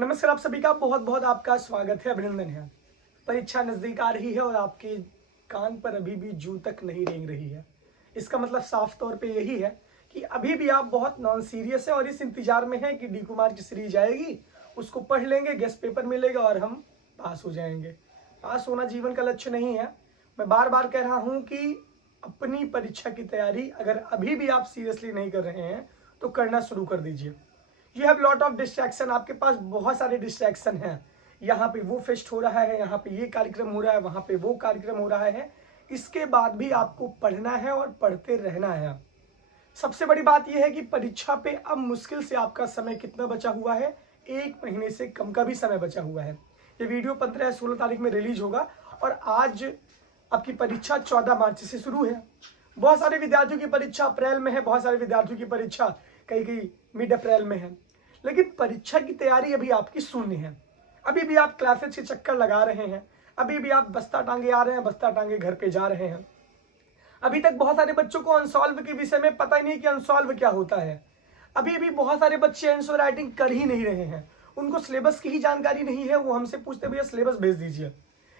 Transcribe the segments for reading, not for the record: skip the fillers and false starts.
नमस्कार, आप सभी का बहुत बहुत आपका स्वागत है, अभिनंदन है। परीक्षा नजदीक आ रही है और आपके कान पर अभी भी जू तक नहीं रेंग रही है। इसका मतलब साफ तौर पे यही है कि अभी भी आप बहुत नॉन सीरियस है और इस इंतजार में है कि डी कुमार की सीरीज आएगी, उसको पढ़ लेंगे, गेस्ट पेपर मिलेगा और हम पास हो जाएंगे। पास होना जीवन का लक्ष्य नहीं है। मैं बार बार कह रहा हूँ कि अपनी परीक्षा की तैयारी अगर अभी भी आप सीरियसली नहीं कर रहे हैं तो करना शुरू कर दीजिए। You have lot of distraction, आपके पास बहुत सारे डिस्ट्रैक्शन हैं। यहाँ पे वो फेस्ट हो रहा है, यहाँ पे ये कार्यक्रम हो रहा है, वहाँ पे वो कार्यक्रम हो रहा है। इसके बाद भी आपको पढ़ना है और पढ़ते रहना है। सबसे बड़ी बात यह है कि परीक्षा पे अब मुश्किल से आपका समय कितना बचा हुआ है, 1 महीने से कम का भी समय बचा हुआ है। ये वीडियो 15 या 16 तारीख में रिलीज होगा और आज आपकी परीक्षा 14 मार्च से शुरू है। बहुत सारे विद्यार्थियों की परीक्षा अप्रैल में है, बहुत सारे विद्यार्थियों की परीक्षा कई मिड अप्रैल में है, लेकिन परीक्षा की तैयारी अभी आपकी शून्य है। अभी भी आप क्लासेस के चक्कर लगा रहे हैं, अभी भी आप बस्ता टांगे आ रहे हैं, बस्ता टांगे घर पे जा रहे हैं। अभी तक बहुत सारे बच्चों को अनसॉल्व के विषय में पता ही नहीं कि अनसॉल्व क्या होता है। अभी भी बहुत सारे बच्चे आंसर राइटिंग कर ही नहीं रहे हैं, उनको सिलेबस की ही जानकारी नहीं है। वो हमसे पूछते भैया सिलेबस भेज दीजिए।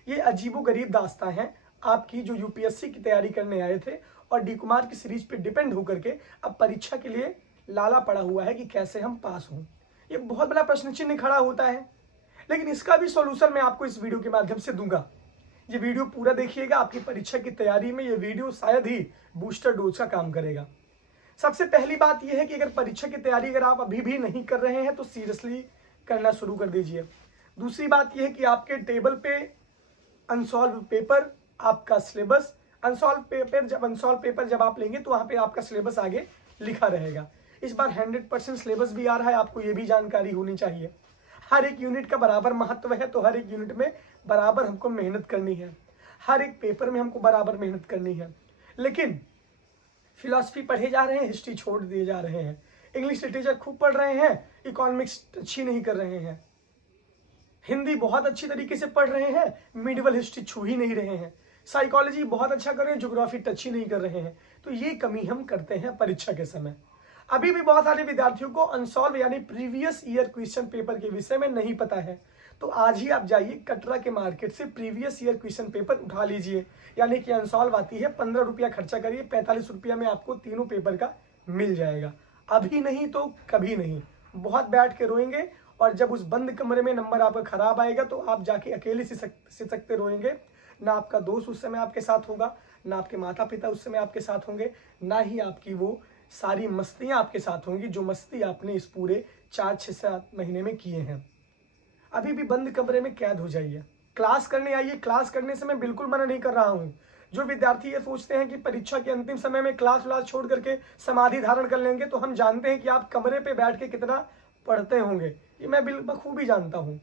ये अजीबोगरीब दास्तां है आपकी, जो यूपीएससी की तैयारी करने आए थे और डी कुमार की सीरीज पे डिपेंड होकर के अब परीक्षा के लिए लाला पड़ा हुआ है कि कैसे हम पास हों। ये बहुत बड़ा प्रश्न चिन्ह खड़ा होता है, लेकिन इसका भी सॉल्यूशन मैं आपको इस वीडियो के माध्यम से दूंगा। ये वीडियो पूरा देखिएगा, आपकी परीक्षा की तैयारी में ये वीडियो शायद ही बूस्टर डोज का काम करेगा। सबसे पहली बात यह है कि अगर परीक्षा की तैयारी अगर आप अभी भी नहीं कर रहे हैं तो सीरियसली करना शुरू कर दीजिए। दूसरी बात यह है कि आपके टेबल पे अनसॉल्व पेपर, आपका सिलेबस, अनसॉल्व पेपर जब आप लेंगे तो वहां पे आपका सिलेबस आगे लिखा रहेगा। इस बार 100% सिलेबस भी आ रहा है, आपको ये भी जानकारी होनी चाहिए। हर एक यूनिट का बराबर महत्व है, तो हर एक यूनिट में बराबर हमको मेहनत करनी है, हर एक पेपर में हमको बराबर मेहनत करनी है। लेकिन फिलॉसफी पढ़े जा रहे हैं, हिस्ट्री छोड़ दिए जा रहे हैं, इंग्लिश लिटरेचर खूब पढ़ रहे हैं, इकोनॉमिक्स अच्छी नहीं कर रहे हैं, हिंदी बहुत अच्छी तरीके से पढ़ रहे हैं, मिडिवल हिस्ट्री छू ही नहीं रहे हैं, साइकोलॉजी बहुत अच्छा कर रहे हैं, ज्योग्राफी टच ही नहीं कर रहे हैं। तो ये कमी हम करते हैं परीक्षा के समय। अभी भी बहुत सारे विद्यार्थियों को अनसॉल्व यानी प्रीवियस ईयर क्वेश्चन पेपर के विषय में नहीं पता है, तो आज ही आप जाइए कटरा के मार्केट से प्रीवियस ईयर क्वेश्चन पेपर उठा लीजिए। यानी कि अनसॉल्व आती है, 15 रुपया खर्चा करिए, 45 रुपया में आपको तीनों पेपर का मिल जाएगा। अभी नहीं तो कभी नहीं, बहुत बैठ के रोएंगे और जब उस बंद कमरे में नंबर आपका खराब आएगा तो आप जाके अकेले सिसकते रोएंगे। ना आपका दोस्त उस समय आपके साथ होगा, ना आपके माता पिता उस समय आपके साथ होंगे, ना ही आपकी वो सारी मस्तियां आपके साथ होंगी जो मस्ती आपने इस पूरे 4-6-7 महीने में किए हैं। अभी भी बंद कमरे में कैद हो जाइए, क्लास करने आइए। क्लास करने से मैं बिल्कुल मना नहीं कर रहा हूँ। जो विद्यार्थी ये सोचते हैं कि परीक्षा के अंतिम समय में क्लास व्लास छोड़ करके समाधि धारण कर लेंगे, तो हम जानते हैं कि आप कमरे पे बैठ के कितना पढ़ते होंगे, ये मैं बखूबी जानता हूँ।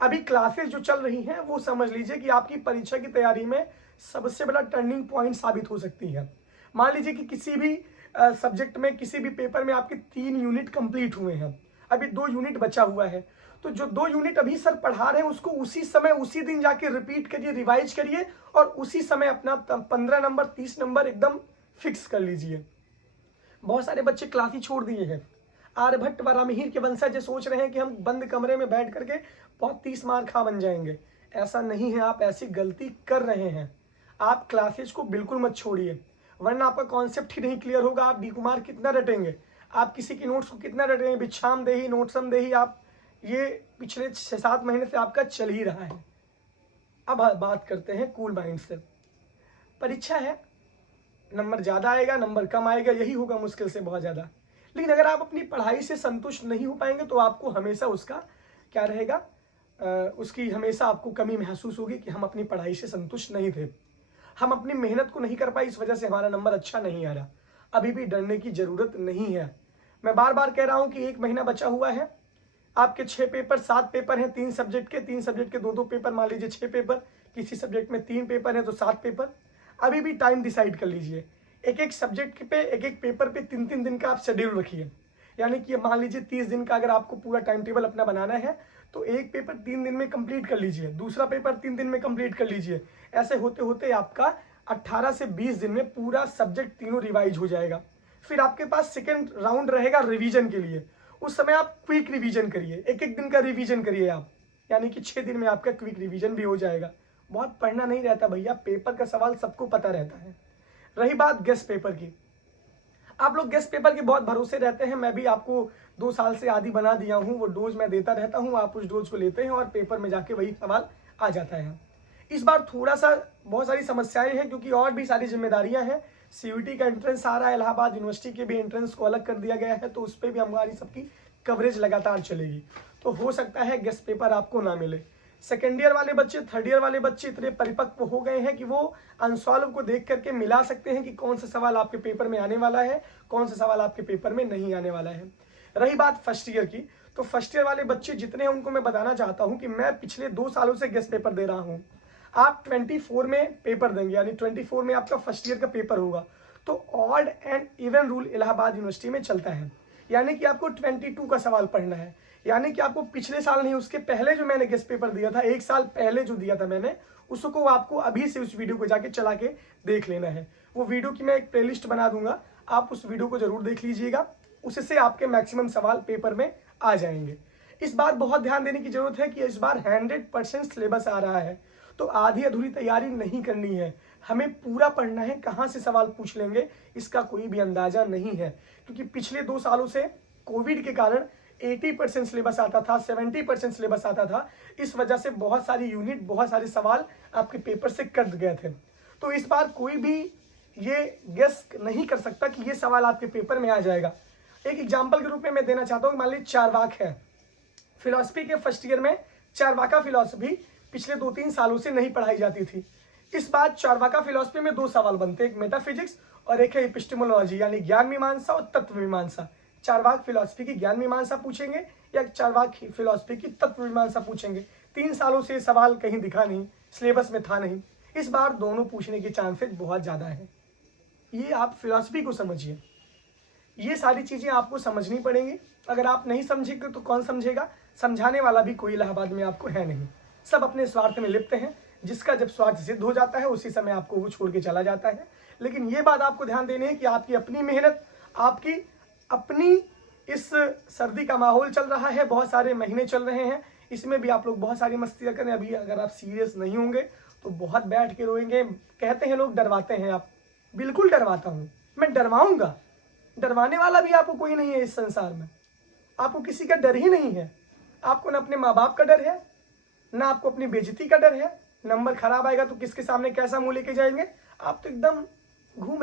अभी क्लासेस जो चल रही हैं वो समझ लीजिए कि आपकी परीक्षा की तैयारी में सबसे बड़ा टर्निंग पॉइंट साबित हो सकती है। मान लीजिए कि किसी भी सब्जेक्ट में, किसी भी पेपर में आपके 3 यूनिट कंप्लीट हुए हैं, अभी 2 यूनिट बचा हुआ है, तो जो 2 यूनिट अभी सर पढ़ा रहे हैं उसको उसी समय उसी दिन जाके रिपीट करिए, रिवाइज करिए और उसी समय अपना 15 नंबर 30 नंबर एकदम फिक्स कर लीजिए। बहुत सारे बच्चे क्लास ही छोड़ दिए हैं। आर्यभट्ट व रामहीर के वंशज सोच रहे हैं कि हम बंद कमरे में बैठ करके बहुत 30 मार्क खा बन जाएंगे। ऐसा नहीं है, आप ऐसी गलती कर रहे हैं। आप क्लासेस को बिल्कुल मत छोड़िए, वरना आपका कॉन्सेप्ट ही नहीं क्लियर होगा। आप डी कुमार कितना रटेंगे, आप किसी की नोट्स को कितना रटेंगे, बिच्छाम देही नोट्सम देही, आप ये पिछले 6-7 महीने से आपका चल ही रहा है। अब बात करते हैं कूल माइंड से। परीक्षा है, नंबर ज़्यादा आएगा, नंबर कम आएगा, यही होगा मुश्किल से बहुत ज़्यादा। लेकिन अगर आप अपनी पढ़ाई से संतुष्ट नहीं हो पाएंगे तो आपको हमेशा उसका क्या रहेगा, उसकी हमेशा आपको कमी महसूस होगी कि हम अपनी पढ़ाई से संतुष्ट नहीं थे, हम अपनी मेहनत को नहीं कर पाए, इस वजह से हमारा नंबर अच्छा नहीं आ रहा। अभी भी डरने की ज़रूरत नहीं है। मैं बार बार कह रहा हूँ कि 1 महीना बचा हुआ है, आपके 6 पेपर 7 पेपर हैं, 3 सब्जेक्ट के 2-2 पेपर, मान लीजिए 6 पेपर, किसी सब्जेक्ट में 3 पेपर हैं तो 7 पेपर। अभी भी टाइम डिसाइड कर लीजिए, एक एक सब्जेक्ट पे, एक एक पेपर पे 3-3 दिन का आप शेड्यूल रखिए। यानी कि मान लीजिए 30 दिन का अगर आपको पूरा टाइम टेबल अपना बनाना है तो एक पेपर 3 दिन में कंप्लीट कर लीजिए, दूसरा पेपर 3 दिन में कंप्लीट कर लीजिए। ऐसे होते होते आपका 18 से 20 दिन में पूरा सब्जेक्ट तीनों रिवाइज हो जाएगा। फिर आपके पास सेकेंड राउंड रहेगा रिवीजन के लिए, उस समय आप क्विक रिवीजन करिए, एक एक दिन का रिवीजन करिए आप, यानी कि 6 दिन में आपका क्विक रिवीजन भी हो जाएगा। बहुत पढ़ना नहीं रहता भैया, पेपर का सवाल सबको पता रहता है। रही बात गेस्ट पेपर की, आप लोग गेस्ट पेपर के बहुत भरोसे रहते हैं। मैं भी आपको 2 साल से आदी बना दिया हूँ, वो डोज मैं देता रहता हूँ, आप उस डोज को लेते हैं और पेपर में जाके वही सवाल आ जाता है। इस बार थोड़ा सा बहुत सारी समस्याएं हैं, क्योंकि और भी सारी जिम्मेदारियां हैं। सीयूईटी का एंट्रेंस आ रहा है, इलाहाबाद यूनिवर्सिटी के भी एंट्रेंस को अलग कर दिया गया है, तो उस पर भी हमारी सबकी कवरेज लगातार चलेगी। तो हो सकता है गेस्ट पेपर आपको ना मिले। सेकेंड ईयर वाले बच्चे, थर्ड ईयर वाले बच्चे इतने परिपक्व हो गए हैं कि वो अनसॉल्व को देख करके मिला सकते हैं कि कौन सा सवाल आपके पेपर में आने वाला है, कौन सा सवाल आपके पेपर में नहीं आने वाला है। रही बात फर्स्ट ईयर की, तो फर्स्ट ईयर वाले बच्चे जितने हैं उनको मैं बताना चाहता हूं कि मैं पिछले 2 सालों से गेस्ट पेपर दे रहा हूं। आप 24 में पेपर देंगे, यानी 24 में आपका फर्स्ट ईयर का पेपर होगा। तो odd and even rule Allahabad university में चलता है, यानी कि आपको 22 का सवाल पढ़ना है। यानी कि आपको पिछले साल नहीं, उसके पहले जो मैंने गेस्ट पेपर दिया था, 1 साल पहले जो दिया था मैंने, उसको आपको अभी से उस वीडियो को जाके चला के देख लेना है। वो वीडियो की मैं एक प्लेलिस्ट बना दूंगा, आप उस वीडियो को जरूर देख लीजिएगा, उससे आपके मैक्सिमम सवाल पेपर में आ जाएंगे। इस बात बहुत ध्यान देने की जरूरत है कि इस बार 100% सिलेबस आ रहा है, तो आधी अधूरी तैयारी नहीं करनी है, हमें पूरा पढ़ना है। कहाँ से सवाल पूछ लेंगे इसका कोई भी अंदाजा नहीं है, क्योंकि पिछले 2 सालों से कोविड के कारण 80% सिलेबस आता था, 70% सिलेबस आता था। इस वजह से बहुत सारी यूनिट, बहुत सारे सवाल आपके पेपर से कट गए थे। तो इस बार कोई भी ये गेस नहीं कर सकता कि ये सवाल आपके पेपर में आ जाएगा। एक एग्जाम्पल के रूप में मैं देना चाहता हूँ, मान लीजिए चारवाक है, फिलॉसफी के फर्स्ट ईयर में चारवाका फिलॉसफी पिछले 2-3 सालों से नहीं पढ़ाई जाती थी। इस बार चारवाका फिलॉसफी में 2 सवाल बनते हैं, एक मेटाफिजिक्स और एक है एपिस्टेमोलॉजी, यानी ज्ञान मीमांसा और तत्व मीमांसा। चारवाक फिलॉसफी की ज्ञान मीमांसा पूछेंगे या चारवाक फिलॉसफी की तत्व मीमांसा पूछेंगे। 3 सालों से सवाल कहीं दिखा नहीं, सिलेबस में था नहीं, इस बार दोनों पूछने के चांसेस बहुत ज्यादा है। ये आप फिलॉसफी को समझिए, ये सारी चीजें आपको समझनी पड़ेंगी। अगर आप नहीं समझेंगे तो कौन समझेगा, समझाने वाला भी कोई इलाहाबाद में आपको है नहीं, सब अपने स्वार्थ में लिप्त हैं। जिसका जब स्वार्थ सिद्ध हो जाता है उसी समय आपको वो छोड़ के चला जाता है। लेकिन ये बात आपको ध्यान देनी है कि आपकी अपनी मेहनत, आपकी अपनी, इस सर्दी का माहौल चल रहा है, बहुत सारे महीने चल रहे हैं, इसमें भी आप लोग बहुत सारी मस्तियाँ करें। अभी अगर आप सीरियस नहीं होंगे तो बहुत बैठ के रोएंगे। कहते हैं लोग डरवाते हैं, आप, बिल्कुल डरवाता हूँ, मैं डरवाऊंगा। डरवाने वाला भी आपको कोई नहीं है इस संसार में, आपको किसी का डर ही नहीं है। आपको ना अपने माँ बाप का डर है, ना आपको अपनी बेइज्जती का डर है। नंबर खराब आएगा तो किसके सामने कैसा मुंह लेके जाएंगे, आप तो एकदम घूम